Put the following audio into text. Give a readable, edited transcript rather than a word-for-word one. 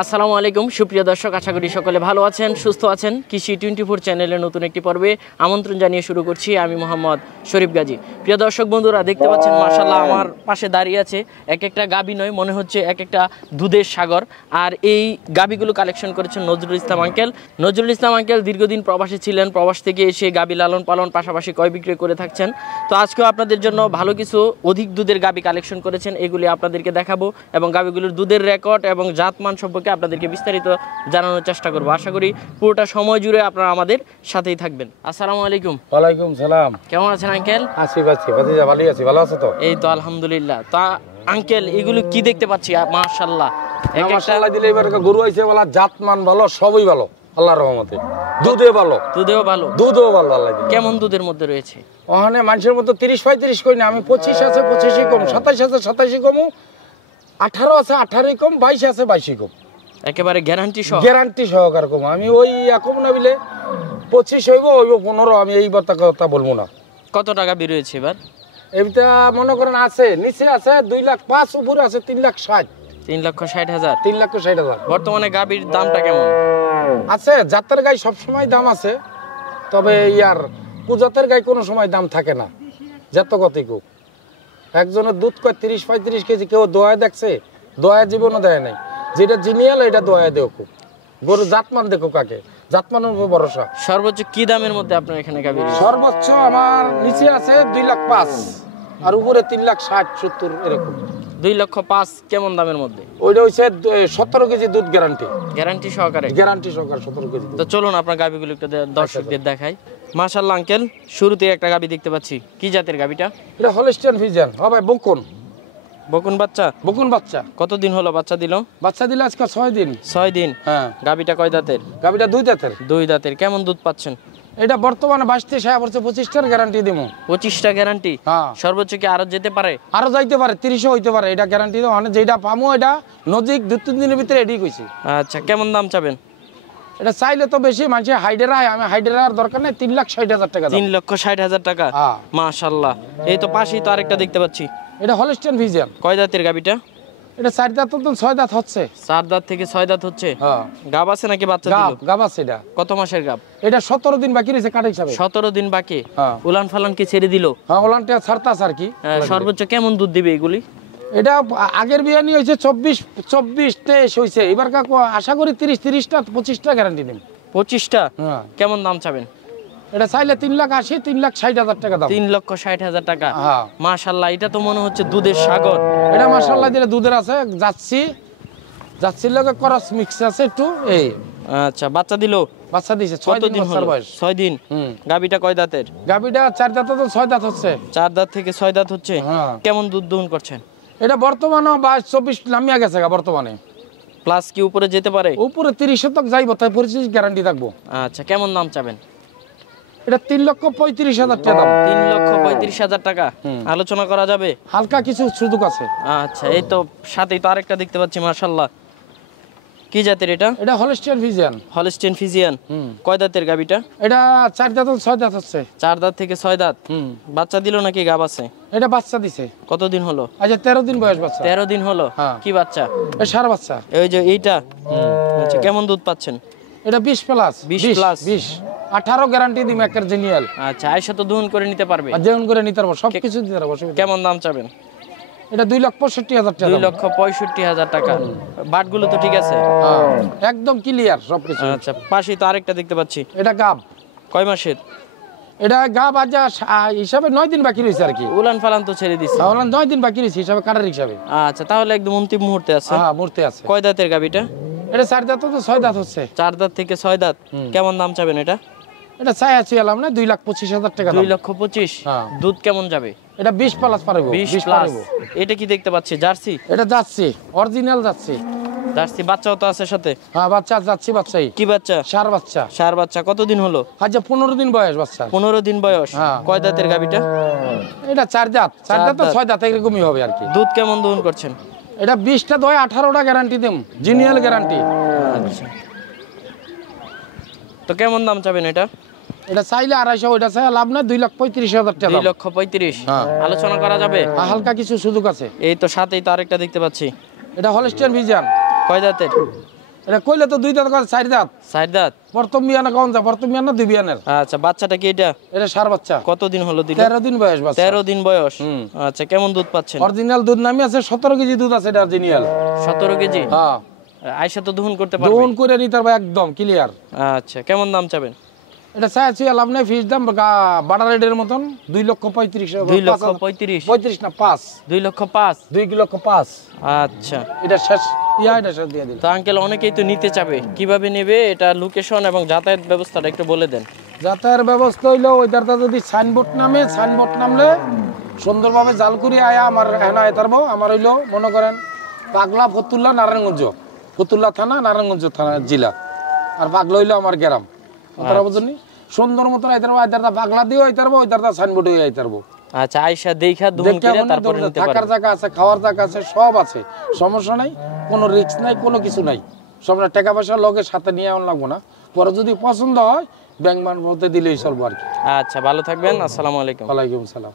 আসসালামু আলাইকুম সুপ্রিয় দর্শক, আশা করি সকলে ভালো আছেন, সুস্থ আছেন। কৃষি 24 চ্যানেলের নতুন একটি পর্বে আমন্ত্রণ জানিয়ে শুরু করছি আমি মোহাম্মদ শরীফ গাজী। প্রিয় দর্শক বন্ধুরা, দেখতে পাচ্ছেন মাশাআল্লাহ আমার পাশে দাঁড়িয়ে আছে এক একটা গাবি নয়, মনে হচ্ছে এক একটা দুধের সাগর। আর এই গাবিগুলো কালেকশন করেছেন নজরুল ইসলাম আঙ্কেল। নজরুল ইসলাম আঙ্কেল দীর্ঘদিন প্রবাসী ছিলেন, প্রবাস থেকে এসে গাবি লালন পালন পাশাপাশি ক্রয় বিক্রয় করে থাকছেন। তো আজকেও আপনাদের জন্য ভালো কিছু অধিক দুধের গাবি কালেকশন করেছেন, এগুলি আপনাদেরকে দেখাবো এবং গাবিগুলোর দুধের রেকর্ড এবং জাতমান সম্পর্কে আপনাদেরকে বিস্তারিত জানানোর চেষ্টা করব। আশা করি পুরোটা সময় জুড়ে আপনারা আমাদের সাথেই থাকবেন। আসসালামু আলাইকুম। ওয়ালাইকুম সালাম। কেমন আছেন আঙ্কেল? আছি ভাতিজা, ভালোই আছি। ভালো আছো তো? এই তো আলহামদুলিল্লাহ। তা আঙ্কেল এগুলো কি দেখতে পাচ্ছি? মাশাআল্লাহ, মাশাআল্লাহ দিলে এবার গরু আইছে বলা, জাতমান ভালো, সবই ভালো আল্লাহর রহমতে। দুধেও ভালো, দুধেও ভালো, দুধও ভালো আল্লাহ দিলে। কেমন দুধের মধ্যে রয়েছে? ওখানে মানুষের মতো 30-35 কই না, আমি 25 আছে 25ই কম, 27 আছে 27ই কম, 18 আছে 18ই কম, 22 আছে 22ই কম, একেবারে গ্যারান্টি সহ। গ্যারান্টি সহকার কম। আমি ওই কম না বিলে 25 হইব 15, আমি এই কথা বলবো না। কত টাকা বের হয়েছে এবার? এইটা মনে করেন আছে নিচে আছে 2,05,000, উপরে আছে 3,60,000। 3,60,000। 3,60,000 বর্তমানে গাবির দামটা কেমন আছে? জাতের গাই সবসময় দাম আছে, তবে ইয়ার কুজাতের গাই কোনো সময় দাম থাকে না। যত গতি কুক একজনের দুধ কয় 30-35 কেজি, কেউ দোয়ায় দেখছে, দোয়ায় জীবনও দেয় নাই। যেটা জিনিয়াল এটা দোয়ায় দেও খুব। গরু জাতমান দেখো কাকে, জাতমানের উপর ভরসা। সর্বোচ্চ কি দামের মধ্যে আপনার এখানে গাবি? সর্বোচ্চ আমার নিচে আছে 2,05,000 আর উপরে 3,60,000-70 এরকম। 2,05,000 কেমন দামের মধ্যে? ওইটা হচ্ছে 17 কেজি দুধ গ্যারান্টি, গ্যারান্টি সহকারে। গ্যারান্টি সহকারে 17 কেজি। তো চলুন আপনার গাবিগুলো একটু দর্শকদের দেখাই। মাশাআল্লাহ আঙ্কেল, শুরুতে একটা গাবি দেখতে পাচ্ছি, কি জাতের গাবিটা? এটা হলস্টিয়ান ফ্রিজিয়ান। ও ভাই বকুন, বকুন বাচ্চা। বকুন বাচ্চা। কতদিন হলো বাচ্চা দিল? বাচ্চা দিলে আজকে 6 দিন। 6 দিন। হ্যাঁ। গাবিটা কয় দাঁতের? গাবিটা 2 দাঁতের। 2 দাঁতের। কেমন দুধ পাচ্ছেন? এটা বর্তমানে 22-23 গ্যারান্টি দেবো। 25টা গ্যারান্টি? হ্যাঁ। সর্বোচ্চ কি আরো যেতে পারে? আরো যাইতে পারে, 30ও হইতে পারে। এটা গ্যারান্টি দেবো, মানে যেটা পামো এটা নজিক 2-3 দিনের ভিতরে এডি কইছি। আচ্ছা, কেমন দাম চাবেন? এটা চাইলে তো বেশি, মানুষ হাইডেরা, আমি হাইডেরার দরকার নেই। 3,60,000 টাকা। 3,60,000 টাকা। হ্যাঁ। মাশাআল্লাহ। এই তো পাশেই তো আরেকটা দেখতে পাচ্ছি। এটা হলস্টিয়ান ফ্রিজিয়ান। কয় দাঁতের গাবিটা? এটা 4 দাঁত তো 6 দাঁত হচ্ছে। 4 দাঁত থেকে 6 দাঁত হচ্ছে। হ্যাঁ। গাব আছে নাকি বাচ্চা দিল? গাব আছে। এটা কত মাসের গাব? এটা 17 দিন বাকি রয়েছে কাটা হিসাবে। 17 দিন বাকি। হ্যাঁ। উলান ফালান কি ছেড়ে দিল? হ্যাঁ, ওলানটা ছাড়তাছ আর কি। সর্বোচ্চ কেমন দুধ দিবে এগুলি? এটা আগের বিয়ানি হয়েছে 24-23 হয়েছে। এবার আশা করি 30-30টা 25টা গ্যারান্টি দেব। 25টা? হ্যাঁ। কেমন দাম চাবেন? এটা চাইলে 3,80,000 3,60,000 টাকা দাম। 3,60,000 টাকা। হ্যাঁ। মাশাআল্লাহ, এটা তো মনে হচ্ছে দুধের সাগর। এটা মাশাআল্লাহ দিলে দুধের আছে। যাচ্ছির লগে ক্রস মিক্স আছে একটু। এই আচ্ছা, বাচ্চা দিল? বাচ্চা দিয়েছে 6 দিন বয়স। 6 দিন। গাবিটা কয় দাঁতের? গাবিটা 4 দাঁত তো 6 দাঁত হচ্ছে। 4 দাঁত থেকে 6 দাঁত হচ্ছে। হ্যাঁ। কেমন দুধ দহন করছেন? এটা বর্তমানে 22-24 নামিয়া গেছে বর্তমানে। প্লাস কি উপরে যেতে পারে? উপরে 30 শতক যাইব, তাই 25 গ্যারান্টি থাকবো। আচ্ছা, কেমন দাম চাবেন? এটা 3,35,000 টাকা দাম। 3,35,000 টাকা। আলোচনা করা যাবে? হালকা কিছু সুযোগ আছে। আচ্ছা, এই তো সাথেই তো আরেকটা দেখতে পাচ্ছি মাশাআল্লাহ। কি জাতের এটা? এটা হলস্টিয়ান ফ্রিজিয়ান। Holstein Friesian. কয় দাঁতের গাবিটা? এটা 4 দাঁত 6 দাঁত হচ্ছে। 4 দাঁত থেকে 6 দাঁত। বাচ্চা দিল নাকি গাব আছে? এটা বাচ্চা দিছে। কতদিন হলো? আচ্ছা, 13 দিন বয়স বাচ্চা। 13 দিন হলো। হ্যাঁ। কি বাচ্চা? এই সার বাচ্চা। এই যে এইটা। আচ্ছা, কেমন দুধ পাচ্ছেন? এটা 20 প্লাস। 20 18 গ্যারান্টি দিম একের জিনিয়াল। আচ্ছা, আয়সা তো দহন করে নিতে পারবে? যেমন করে নিতে পারবো, সবকিছু দিতে পারবো। কেমন দাম চাবেন? এটা 2,65,000 টাকা। 2,65,000 টাকা। বাটগুলো তো ঠিক আছে? হ্যাঁ, একদম ক্লিয়ার সবকিছু। আচ্ছা, পাশেই তো আরেকটা দেখতে পাচ্ছি। এটা গাব। কয় মাসের? এটা গাব আজ হিসাবে 9 দিন বাকি রয়েছে আর কি। উলান ফালান তো ছেড়ে দিছে? তাহলে 9 দিন বাকি রয়েছে হিসাবে, কাটার হিসাবে। আচ্ছা, তাহলে একদম অন্তিম মুহূর্তে আছে। হ্যাঁ, মূর্তি আছে। কয় দাঁতের গাবিটা? এটা 4 দাঁত তো 6 দাঁত হচ্ছে। 4 দাঁত থেকে 6 দাঁত। কেমন দাম চাবেন এটা? এটা চাই আছি এলাম না 2,25,000 টাকা। 2,25,000। হ্যাঁ। দুধ কেমন যাবে? এটা 20 প্লাস পারবো। 20 প্লাস। এটা কি দেখতে পাচ্ছি? জার্সি? এটা যাচ্ছে অরিজিনাল যাচ্ছে। জার্সি বাচ্চাও তো আছে সাথে? হ্যাঁ, বাচ্চা যাচ্ছে। বাচ্চাই কি বাচ্চা? সার বাচ্চা। সার বাচ্চা। কতদিন হলো? আচ্ছা, 15 দিন বয়স বাচ্চা। 15 দিন বয়স। হ্যাঁ। কয় দাঁতের গাবিটা? এটা 4 দাঁত। 4 দাঁত তো 6 দাঁত এরকমই হবে আর কি। দুধ কেমন দহন করছেন? এটা 20টা দই 18টা গ্যারান্টি দেম, জিনিয়াল গ্যারান্টি। আচ্ছা, তো কেমন দাম চাবেন এটা? এটা চাইলে 250, ওইটা চাই লাভ না 2,35,000 টাকা। 2,35,000। হ্যাঁ। আলোচনা করা যাবে? হালকা কিছু সুযোগ আছে। এই তো সাথেই তো আরেকটা দেখতে পাচ্ছি। এটা হলস্টিয়ান ফ্রিজিয়ান। কয় দাঁতের? এটা কইলে তো 2 দাঁত করে 4 দাঁত। 4 দাঁত। প্রথম বিয়ানা কোন যা প্রথম বিয়ানা 2 বিয়ানের। আচ্ছা, বাচ্চাটা কি এটা? এটা সার বাচ্চা। কতদিন হলো দিল? 13 দিন বয়স বাচ্চা। 13 দিন বয়স। আচ্ছা, কেমন দুধ পাচ্ছেন? অরিজিনাল দুধ নামি আছে 17 কেজি দুধ আছে এটা অরিজিনাল। 17 কেজি? হ্যাঁ। আয়সা তো দহন করতে পারবে? দহন করে নিতে পারবে একদম ক্লিয়ার। আচ্ছা, কেমন দাম চাবেন? এটা চাইছি লাভ নাই, ফিস দাম বাটা রেডের মতন 2,35,000। 2,35,000? 35 না 5। 2,05,000? 2,05,000। আচ্ছা, এটা শেষ এটা শেষ দিয়ে দিল। তো আঙ্কেল অনেকেই তো নিতে চাবে, কিভাবে নেবে এটা লোকেশন এবং যাতায়াত ব্যবস্থাটা একটু বলে দেন। যাতায়াতের ব্যবস্থা হইলো ওই দারটা যদি সাইনবোর্ড নামলে সুন্দরভাবে জালকুড়ি আয়া আমার এনা এতারবো। আমার হইলো মনে করেন পাগলা ফতুল্লা নারায়ণগঞ্জ, ফতুল্লা থানা নারায়ণগঞ্জ থানা জেলা, আর পাগলা হইলো আমার গ্রাম। আপনারা বুঝুন সুন্দর মতন আইতারবো, আইতারটা পাগলা দিয়েও আইতারবো, ওই দারটা সাইনবোর্ড হয়ে আইতারবো। আচ্ছা, আয়সা দেখা দহন করে তারপরে নিতে পারবে। থাকার জায়গা আছে, খাওয়ার জায়গা আছে, সব আছে, সমস্যা নাই, কোনো রিস্ক নাই, কোনো কিছু নাই। সব টাকা পয়সা লগে সাথে নিয়ে এমন লাগবো না। পরে যদি পছন্দ হয় ব্যাংক মান বলতে দিলেই চলবো আর কি। আচ্ছা, ভালো থাকবেন। আসসালামু আলাইকুম। ওয়ালাইকুম সালাম।